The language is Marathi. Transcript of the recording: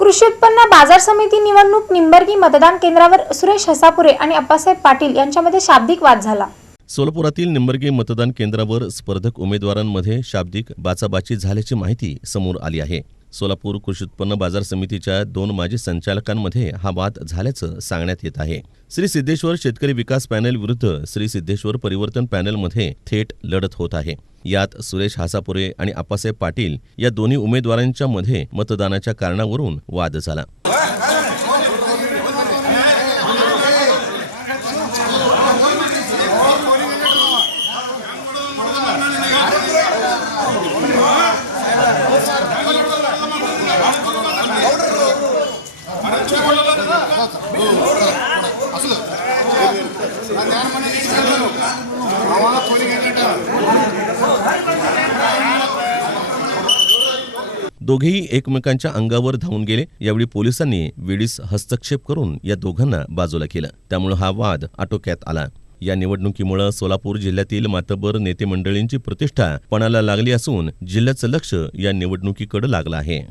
कृषी उत्पन्न बाजार समिती निवडणूक निंबर्गी मतदान केंद्रावर सुरेश हसापुरे आणि अप्पासाहेब पाटील यांच्यामध्ये शाब्दिक वाद झाला. सोलापुरातील निंबर्गे मतदान केंद्रावर स्पर्धक उमेदवारांमध्ये शाब्दिक बाचाबाची झाल्याची माहिती समोर आली आहे. सोलापूर कृषी उत्पन्न बाजार समितीच्या दोन माजी संचालकांमध्ये हा वाद झाल्याचं सांगण्यात येत आहे. श्री सिद्धेश्वर शेतकरी विकास पॅनेल विरुद्ध श्री सिद्धेश्वर परिवर्तन पॅनेलमध्ये थेट लढत होत आहे. यात सुरेश हासापुरे आणि आप्पासाहेब पाटील या दोन्ही उमेदवारांच्या मध्ये मतदानाच्या कारणावरून वाद झाला. दोघेही एकमेकांच्या अंगावर धावून गेले. यावेळी पोलिसांनी वेळीस हस्तक्षेप करून या दोघांना बाजूला केलं. त्यामुळे हा वाद आटोक्यात आला. या निवडणुकीमुळे सोलापूर जिल्ह्यातील मातबर नेते मंडळींची प्रतिष्ठा पणाला लागली असून जिल्ह्याचं लक्ष या निवडणुकीकडे लागलं आहे.